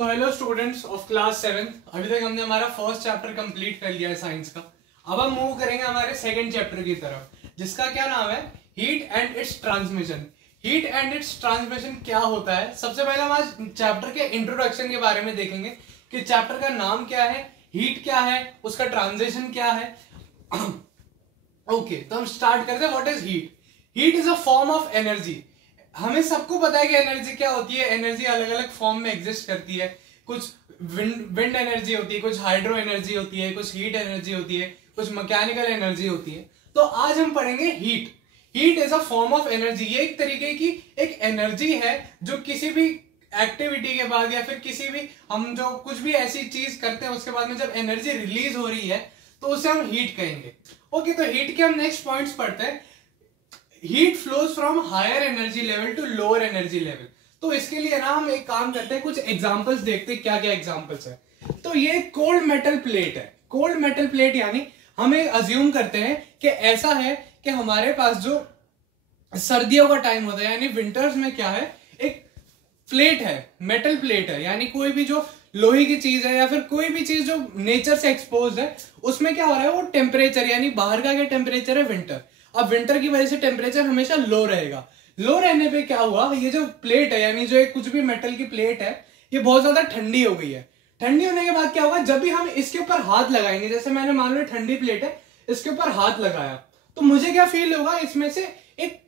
तो hello students of class 7th। अभी तक हमने हमारा फर्स्ट चैप्टर कंप्लीट कर लिया है साइंस का। अब हम मूव करेंगे हमारे सेकंड चैप्टर की तरफ, जिसका क्या नाम है, heat and it's transmission. Heat and it's transmission क्या होता है? सबसे पहले हम आज चैप्टर के इंट्रोडक्शन के बारे में देखेंगे कि चैप्टर का नाम क्या है, हीट क्या है, उसका ट्रांजिशन क्या है। ओके, तो हम स्टार्ट करते हैं। What is heat? Heat is a form of energy. हमें सबको पता है कि एनर्जी क्या होती है। एनर्जी अलग अलग फॉर्म में एग्जिस्ट करती है। कुछ विंड एनर्जी होती है, कुछ हाइड्रो एनर्जी होती है, कुछ हीट एनर्जी होती है, कुछ मैकेनिकल एनर्जी होती है। तो आज हम पढ़ेंगे heat. Heat is a form of energy. ये एक तरीके की एक एनर्जी है जो किसी भी एक्टिविटी के बाद या फिर किसी भी हम जो कुछ भी ऐसी चीज करते हैं उसके बाद में जब एनर्जी रिलीज हो रही है तो उसे हम हीट कहेंगे। ओके, तो हीट के हम नेक्स्ट पॉइंट्स पढ़ते हैं। Heat flows from higher energy level to lower energy level. तो इसके लिए ना हम एक काम करते हैं, कुछ एग्जांपल्स देखते हैं क्या क्या एग्जांपल्स है। तो ये कोल्ड मेटल प्लेट है। कोल्ड मेटल प्लेट यानी हमें अज्यूम करते हैं कि ऐसा है कि हमारे पास जो सर्दियों का टाइम होता है यानी विंटर्स में क्या है, एक प्लेट है, मेटल प्लेट है, यानी कोई भी जो लोहे की चीज है या फिर कोई भी चीज जो नेचर से एक्सपोज है उसमें क्या हो रहा है, वो टेम्परेचर यानी बाहर का क्या टेम्परेचर है, विंटर। अब विंटर की वजह से टेम्परेचर हमेशा लो रहेगा। लो रहने पे क्या हुआ, ये जो प्लेट है यानी जो एक कुछ भी मेटल की प्लेट है ये बहुत ज्यादा ठंडी हो गई है। ठंडी होने के बाद क्या होगा, जब भी हम इसके ऊपर हाथ लगाएंगे, जैसे मैंने मान लो ठंडी प्लेट है, इसके ऊपर हाथ लगाया तो मुझे क्या फील होगा, इसमें से एक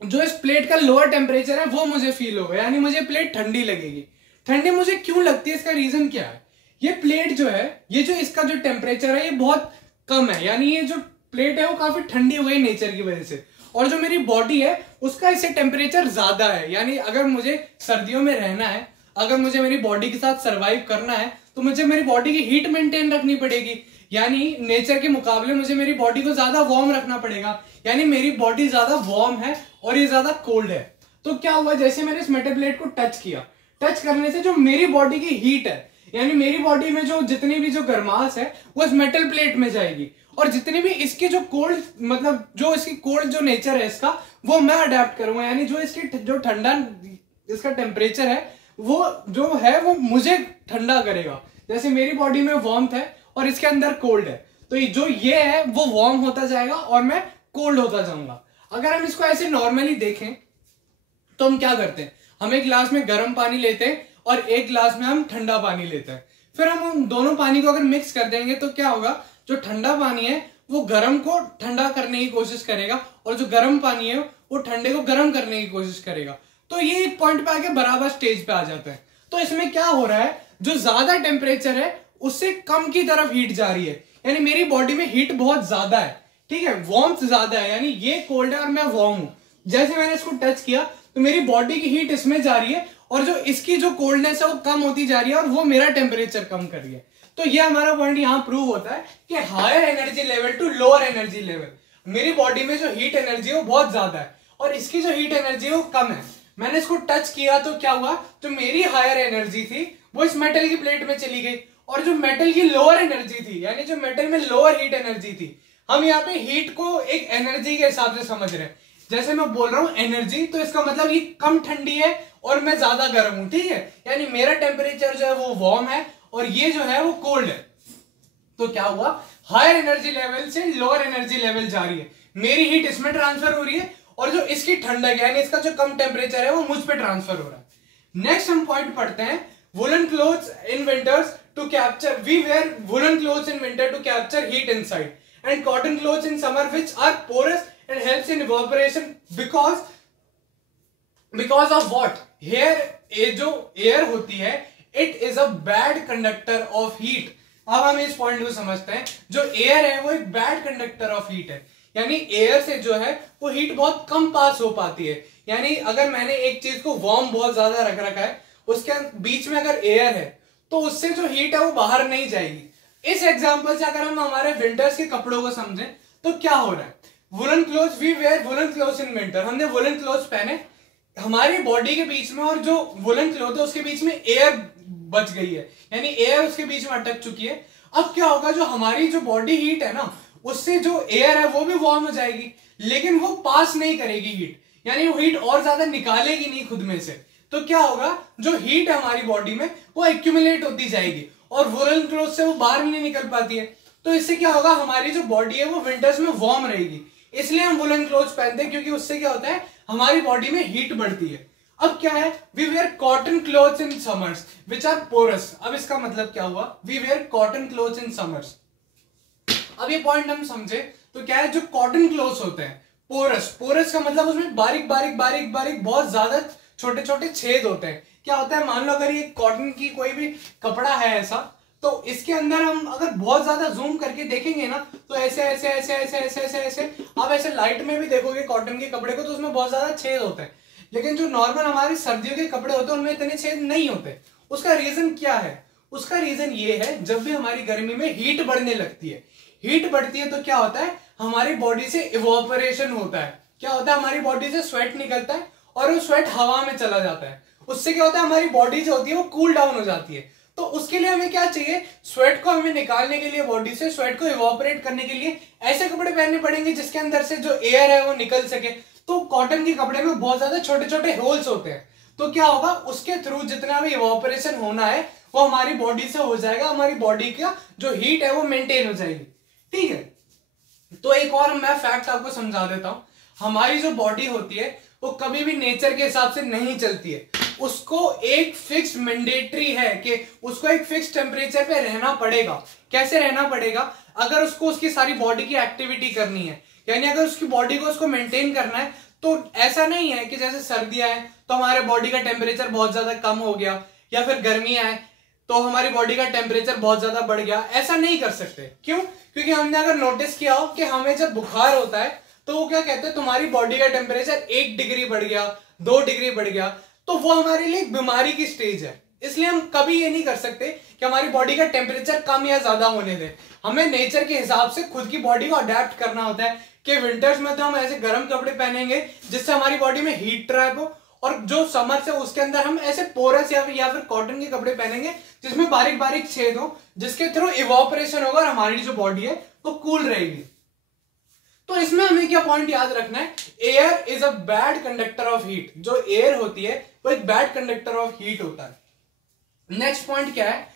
जो इस प्लेट का लोअर टेम्परेचर है वो मुझे फील होगा, यानी मुझे प्लेट ठंडी लगेगी। ठंडी मुझे क्यों लगती है, इसका रीजन क्या है? ये प्लेट जो है, ये जो इसका जो टेम्परेचर है ये बहुत कम है, यानी ये जो प्लेट है वो काफी ठंडी हो गई नेचर की वजह से। और जो मेरी बॉडी है उसका इससे टेम्परेचर ज्यादा है, यानी अगर मुझे सर्दियों में रहना है, अगर मुझे मेरी बॉडी के साथ सरवाइव करना है तो मुझे मेरी बॉडी की हीट मेंटेन रखनी पड़ेगी, यानी नेचर के मुकाबले मुझे मेरी बॉडी को ज्यादा वार्म रखना पड़ेगा। यानी मेरी बॉडी ज्यादा वार्म है और ये ज्यादा कोल्ड है। तो क्या हुआ, जैसे मैंने इस मेटल प्लेट को टच किया, टच करने से जो मेरी बॉडी की हीट है यानी मेरी बॉडी में जो जितनी भी जो गर्माश है वो इस मेटल प्लेट में जाएगी, और जितनी भी इसकी जो कोल्ड मतलब जो इसकी कोल्ड जो नेचर है इसका वो मैं अडेप्ट करूंगा, यानी जो इसकी जो ठंडा इसका टेम्परेचर है वो जो है वो मुझे ठंडा करेगा। जैसे मेरी बॉडी में वार्मथ है और इसके अंदर कोल्ड है, तो जो ये है वो वार्म होता जाएगा और मैं कोल्ड होता जाऊंगा। अगर हम इसको ऐसे नॉर्मली देखें तो हम क्या करते हैं, हम एक गिलास में गर्म पानी लेते हैं और एक गिलास में हम ठंडा पानी लेते हैं। फिर हम उन दोनों पानी को अगर मिक्स कर देंगे तो क्या होगा, जो ठंडा पानी है वो गर्म को ठंडा करने की कोशिश करेगा और जो गर्म पानी है वो ठंडे को गर्म करने की कोशिश करेगा। तो ये एक पॉइंट पे आके बराबर स्टेज पे आ जाता है। तो इसमें क्या हो रहा है, जो ज्यादा टेम्परेचर है उससे कम की तरफ हीट जा रही है, यानी मेरी बॉडी में हीट बहुत ज्यादा है, ठीक है, वार्मथ ज्यादा है, यानी ये कोल्ड है और मैं वार्म हूं। जैसे मैंने इसको टच किया तो मेरी बॉडी की हीट इसमें जा रही है और जो इसकी जो कोल्डनेस है वो कम होती जा रही है और वो मेरा टेम्परेचर कम कर रही है। तो ये हमारा पॉइंट यहाँ प्रूव होता है कि higher energy level to lower energy level, मेरी बॉडी में जो हीट एनर्जी है वो बहुत ज्यादा है और इसकी जो हीट एनर्जी है वो कम है। मैंने इसको टच किया तो क्या हुआ, जो मेरी हायर एनर्जी थी वो इस मेटल की प्लेट में चली गई और जो मेटल की लोअर एनर्जी थी यानी जो मेटल में लोअर हीट एनर्जी थी, हम यहाँ पे हीट को एक एनर्जी के हिसाब से समझ रहे हैं। जैसे मैं बोल रहा हूं एनर्जी, तो इसका मतलब ये कम ठंडी है और मैं ज्यादा गर्म हूं, ठीक है, यानी मेरा टेम्परेचर जो है वो वार्म है और ये जो है वो कोल्ड है। तो क्या हुआ, हायर एनर्जी लेवल से लोअर एनर्जी लेवल जा रही है, मेरी हीट इसमें ट्रांसफर हो रही है और जो इसकी ठंडक यानी इसका जो कम टेम्परेचर है वो मुझ पे ट्रांसफर हो रहा है। नेक्स्ट हम पॉइंट पढ़ते हैं, woollen clothes in winters to capture, we wear woollen clothes in winter to capture heat inside and cotton clothes in summer which are porous and helps in evaporation because of what? Here ये जो air होती है it is a bad conductor of heat। अब हम इस point को समझते हैं, जो एयर है वो एक बैड कंडक्टर ऑफ हीट है, यानी एयर से जो है वो हीट बहुत कम पास हो पाती है। यानी अगर मैंने एक चीज को वार्म बहुत ज्यादा रख रखा है, उसके बीच में अगर एयर है तो उससे जो हीट है वो बाहर नहीं जाएगी। इस एग्जाम्पल से अगर हम हमारे विंटर्स के कपड़ों को समझें तो क्या हो रहा है, woollen clothes, we wear woollen clothes in winter, हमने वुलन क्लोथ्स पहने, हमारी बॉडी के बीच में और जो वुलन क्लोथ है उसके बीच में एयर बच गई है, यानी एयर उसके बीच में अटक चुकी है। अब क्या होगा, जो हमारी जो बॉडी हीट है ना उससे जो एयर है वो भी वार्म हो जाएगी, लेकिन वो पास नहीं करेगी हीट, यानी वो हीट और ज्यादा निकालेगी नहीं खुद में से। तो क्या होगा, जो हीट है हमारी बॉडी में वो एक्यूमुलेट होती जाएगी और वुलन क्लोथ से वो बाहर नहीं निकल पाती है। तो इससे क्या होगा, हमारी जो बॉडी है वो विंटर्स में वार्म रहेगी। इसलिए हम वुलन क्लोथ्स पहनते हैं, क्योंकि उससे क्या होता है, हमारी बॉडी में हीट बढ़ती है। अब क्या है, we wear cotton clothes in summers which are porous. अब इसका मतलब क्या हुआ, we wear cotton clothes in summers. अब ये पॉइंट हम समझे तो क्या है, जो कॉटन क्लोथ्स होते हैं पोरस, पोरस का मतलब उसमें बारीक बारीक बारीक बारीक बहुत ज्यादा छोटे छोटे छेद होते हैं। क्या होता है, मान लो अगर ये कॉटन की कोई भी कपड़ा है ऐसा, तो इसके अंदर हम अगर बहुत ज्यादा जूम करके देखेंगे ना, तो ऐसे ऐसे ऐसे ऐसे ऐसे ऐसे ऐसे आप ऐसे लाइट में भी देखोगे कॉटन के कपड़े को, तो उसमें बहुत ज्यादा छेद होते हैं। लेकिन जो नॉर्मल हमारे सर्दियों के कपड़े होते हैं उनमें इतने छेद नहीं होते। उसका रीजन क्या है, उसका रीजन ये है, जब भी हमारी गर्मी में हीट बढ़ने लगती है, हीट बढ़ती है तो क्या होता है, हमारी बॉडी से इवोपरेशन होता है। क्या होता है, हमारी बॉडी से स्वेट निकलता है और वो स्वेट हवा में चला जाता है। उससे क्या होता है, हमारी बॉडी जो होती है वो कूल डाउन हो जाती है। तो उसके लिए हमें क्या चाहिए, स्वेट को हमें निकालने के लिए, बॉडी से स्वेट को इवोपरेट करने के लिए ऐसे कपड़े पहनने पड़ेंगे जिसके अंदर से जो एयर है वो निकल सके। तो कॉटन के कपड़े में बहुत ज्यादा छोटे छोटे होल्स होते हैं, तो क्या होगा, उसके थ्रू जितना भी इवोपरेशन होना है वो हमारी बॉडी से हो जाएगा, हमारी बॉडी का जो हीट है वो मेंटेन हो जाएगी। ठीक है, तो एक और मैं फैक्ट आपको समझा देता हूं। हमारी जो बॉडी होती है वो कभी भी नेचर के हिसाब से नहीं चलती है। उसको एक फिक्स मैंडेटरी है कि उसको एक फिक्स टेम्परेचर पे रहना पड़ेगा। कैसे रहना पड़ेगा, अगर उसको उसकी सारी बॉडी की एक्टिविटी करनी है, यानी अगर उसकी बॉडी को उसको मेंटेन करना है, तो ऐसा नहीं है कि जैसे सर्दियां है तो हमारे बॉडी का टेम्परेचर बहुत ज्यादा कम हो गया, या फिर गर्मियां है तो हमारी बॉडी का टेम्परेचर बहुत ज्यादा बढ़ गया। ऐसा नहीं कर सकते। क्यों, क्योंकि हमने अगर नोटिस किया हो कि हमें जब बुखार होता है तो वो क्या कहते हैं, तुम्हारी बॉडी का टेम्परेचर 1 डिग्री बढ़ गया, 2 डिग्री बढ़ गया, तो वो हमारे लिए बीमारी की स्टेज है। इसलिए हम कभी ये नहीं कर सकते कि हमारी बॉडी का टेम्परेचर कम या ज्यादा होने दें। हमें नेचर के हिसाब से खुद की बॉडी को अडेप्ट करना होता है कि विंटर्स में तो हम ऐसे गर्म कपड़े पहनेंगे जिससे हमारी बॉडी में हीट ट्रैप हो, और जो समर से उसके अंदर हम ऐसे पोरस या फिर कॉटन के कपड़े पहनेंगे जिसमें बारीक बारीक छेद हो, जिसके थ्रू इवोपरेशन होगा और हमारी जो बॉडी है वो कूल रहेगी। तो इसमें हमें क्या पॉइंट याद रखना है, air is a bad conductor of heat. जो एयर होती है वो एक बैड कंडक्टर ऑफ हीट होता है। नेक्स्ट पॉइंट क्या है,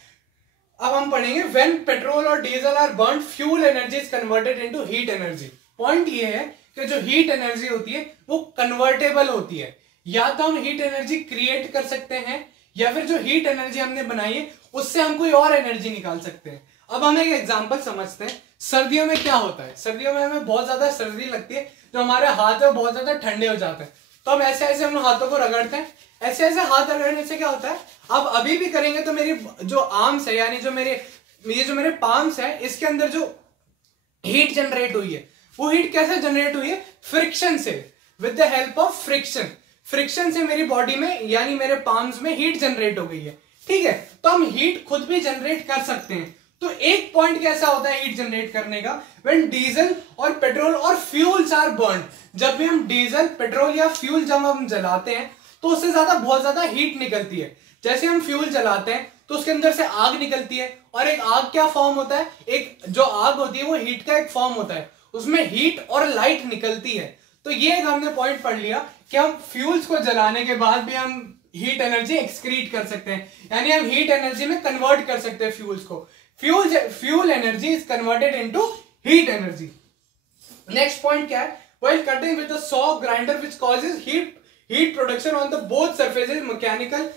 अब हम पढ़ेंगे व्हेन पेट्रोल और diesel are burn fuel energy is converted into heat energy. Point ये है कि जो हीट एनर्जी होती है वो कन्वर्टेबल होती है। या तो हम हीट एनर्जी क्रिएट कर सकते हैं, या फिर जो हीट एनर्जी हमने बनाई है उससे हम कोई और एनर्जी निकाल सकते हैं। अब हम एक एग्जांपल समझते हैं। सर्दियों में क्या होता है, सर्दियों में हमें बहुत ज्यादा सर्दी लगती है, जो हमारे हाथ है बहुत ज्यादा ठंडे हो जाते हैं, तो हम ऐसे ऐसे हम हाथों को रगड़ते हैं। ऐसे ऐसे हाथ रगड़ने से क्या होता है, अब अभी भी करेंगे तो मेरी जो आर्म्स है, यानी जो मेरे पाम्स है, इसके अंदर जो हीट जनरेट हुई है, वो हीट कैसे जनरेट हुई है, फ्रिक्शन से, with the help of friction. Friction से मेरी बॉडी में यानी मेरे पाम्स में हीट जनरेट हो गई है। ठीक है, तो हम हीट खुद भी जनरेट कर सकते हैं। तो एक पॉइंट कैसा होता है हीट जनरेट करने का, व्हेन डीजल और पेट्रोल और फ्यूल्स आर बर्न। जब भी हम डीजल, पेट्रोल या फ्यूल जब हम जलाते हैं तो उससे बहुत ज्यादा हीट निकलती है। जैसे हम फ्यूल जलाते हैं तो उसके अंदर से आग निकलती है, और एक आग क्या फॉर्म होता है, एक जो आग होती है वो हीट का एक फॉर्म होता है, उसमें हीट और लाइट निकलती है। तो ये एक हमने पॉइंट पढ़ लिया कि हम फ्यूल्स को जलाने के बाद भी हम हीट एनर्जी एक्सक्रीट कर सकते हैं, यानी हम हीट एनर्जी में कन्वर्ट कर सकते हैं फ्यूल्स को। Fuel energy is converted into heat energy. Next point क्या है, while cutting with a saw grinder which causes heat production on the both surfaces mechanical.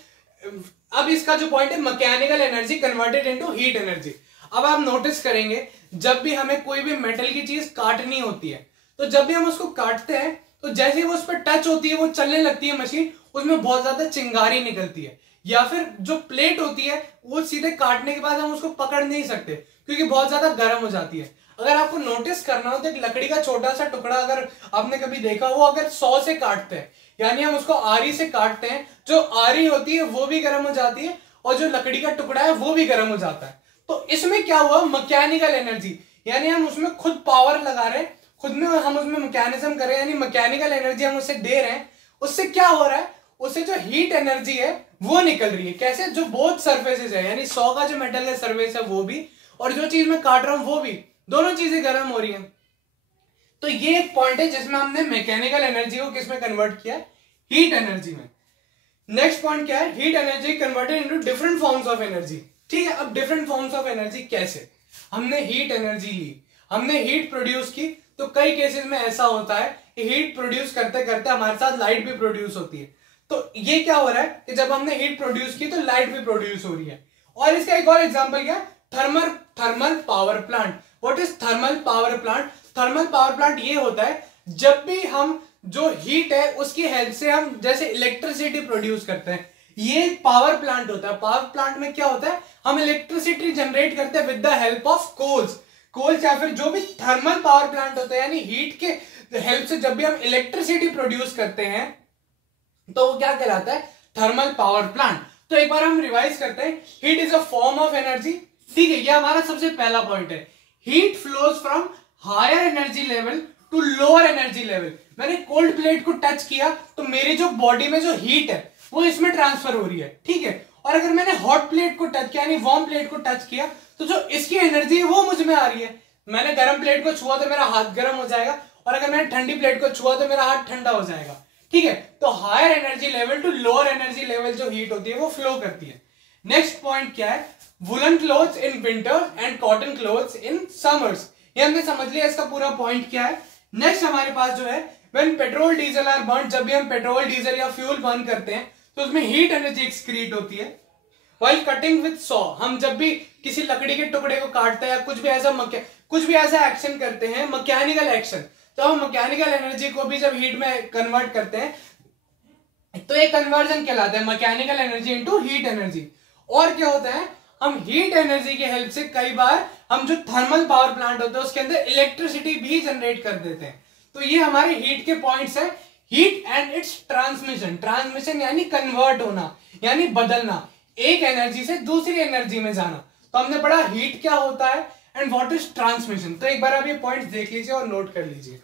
अब इसका जो पॉइंट है, mechanical energy converted into heat energy. अब आप notice करेंगे जब भी हमें कोई भी मेटल की चीज काटनी होती है, तो जब भी हम उसको काटते हैं तो जैसे ही वो उस पर टच होती है, वो चलने लगती है मशीन, उसमें बहुत ज्यादा चिंगारी निकलती है। या फिर जो प्लेट होती है वो सीधे काटने के बाद हम उसको पकड़ नहीं सकते क्योंकि बहुत ज्यादा गर्म हो जाती है। अगर आपको नोटिस करना हो तो एक लकड़ी का छोटा सा टुकड़ा अगर आपने कभी देखा, वो अगर 100 से काटते हैं, यानी हम उसको आरी से काटते हैं, जो आरी होती है वो भी गर्म हो जाती है और जो लकड़ी का टुकड़ा है वो भी गर्म हो जाता है। तो इसमें क्या हुआ, मैकेनिकल एनर्जी, यानी हम उसमें खुद पावर लगा रहे हैं, खुद में हम उसमें मैकेनिज्म कर रहे हैं, यानी मैकेनिकल एनर्जी हम उसे दे रहे हैं। उससे क्या हो रहा है, उससे जो हीट एनर्जी है वो निकल रही है। कैसे, जो बोथ सर्फेसेस है, यानी 100 का जो मेटल का सर्फेस है वो भी, और जो चीज मैं काट रहा हूं वो भी, दोनों चीजें गर्म हो रही हैं। तो ये एक पॉइंट है जिसमें हमने मैकेनिकल एनर्जी को किसमें कन्वर्ट किया, हीट एनर्जी में। नेक्स्ट पॉइंट क्या है, heat energy converted into different forms of energy. ठीक है, अब डिफरेंट फॉर्म्स ऑफ एनर्जी कैसे, हमने हीट एनर्जी ली, हमने हीट प्रोड्यूस की, तो कई केसेस में ऐसा होता है कि हीट प्रोड्यूस करते करते हमारे साथ लाइट भी प्रोड्यूस होती है। तो ये क्या हो रहा है कि जब हमने हीट प्रोड्यूस की तो लाइट भी प्रोड्यूस हो रही है। और इसका एक और एग्जांपल क्या है, thermal power plant. What is thermal power plant? Thermal power plant ये होता है जब भी हम जो हीट है उसकी हेल्प से हम जैसे इलेक्ट्रिसिटी प्रोड्यूस करते हैं, ये पावर प्लांट होता है। पावर प्लांट में क्या होता है, हम इलेक्ट्रिसिटी जनरेट करते हैं with the help of coals या फिर जो भी थर्मल पावर प्लांट होता है, यानी हीट के हेल्प से जब भी हम इलेक्ट्रिसिटी प्रोड्यूस करते हैं तो वो क्या कहलाता है, थर्मल पावर प्लांट। तो एक बार हम रिवाइज करते हैं, heat is a form of energy. ठीक है, ये हमारा सबसे पहला पॉइंट है। Heat flows from higher energy level to lower energy level. मैंने कोल्ड प्लेट को टच किया तो मेरी जो बॉडी में जो हीट है वो इसमें ट्रांसफर हो रही है। ठीक है, और अगर मैंने हॉट प्लेट को टच किया यानी वार्म प्लेट को टच किया तो जो इसकी एनर्जी है वो मुझ में आ रही है। मैंने गर्म प्लेट को छुआ तो मेरा हाथ गर्म हो जाएगा, और अगर मैंने ठंडी प्लेट को छुआ तो मेरा हाथ ठंडा हो जाएगा। ठीक है, तो higher energy level to lower energy level जो हीट होती है वो फ्लो करती है। नेक्स्ट पॉइंट क्या है, woollen clothes in winter and cotton clothes in summers. ये हमने समझ लिया इसका पूरा पॉइंट क्या है। नेक्स्ट हमारे पास जो है, when petrol diesel are burn, जब भी हम पेट्रोल डीजल या फ्यूल बर्न करते हैं तो उसमें हीट एनर्जी एक्सक्रीट होती है। व्हाइल कटिंग विद सॉ, हम जब भी किसी लकड़ी के टुकड़े को काटते हैं या कुछ भी ऐसा एक्शन करते हैं, मैकेनिकल एक्शन, तो हम मैकेनिकल एनर्जी को भी जब हीट में कन्वर्ट करते हैं तो ये कन्वर्जन कहलाता है, mechanical energy into heat energy. और क्या होता है, हम हीट एनर्जी की हेल्प से कई बार हम जो थर्मल पावर प्लांट होता है उसके अंदर इलेक्ट्रिसिटी भी जनरेट कर देते हैं। तो ये हमारे हीट के पॉइंट्स है, heat and it's transmission. Transmission यानी कन्वर्ट होना, यानी बदलना, एक एनर्जी से दूसरी एनर्जी में जाना। तो हमने पढ़ा हीट क्या होता है एंड व्हाट इज ट्रांसमिशन। तो एक बार आप ये पॉइंट्स देख लीजिए और नोट कर लीजिए।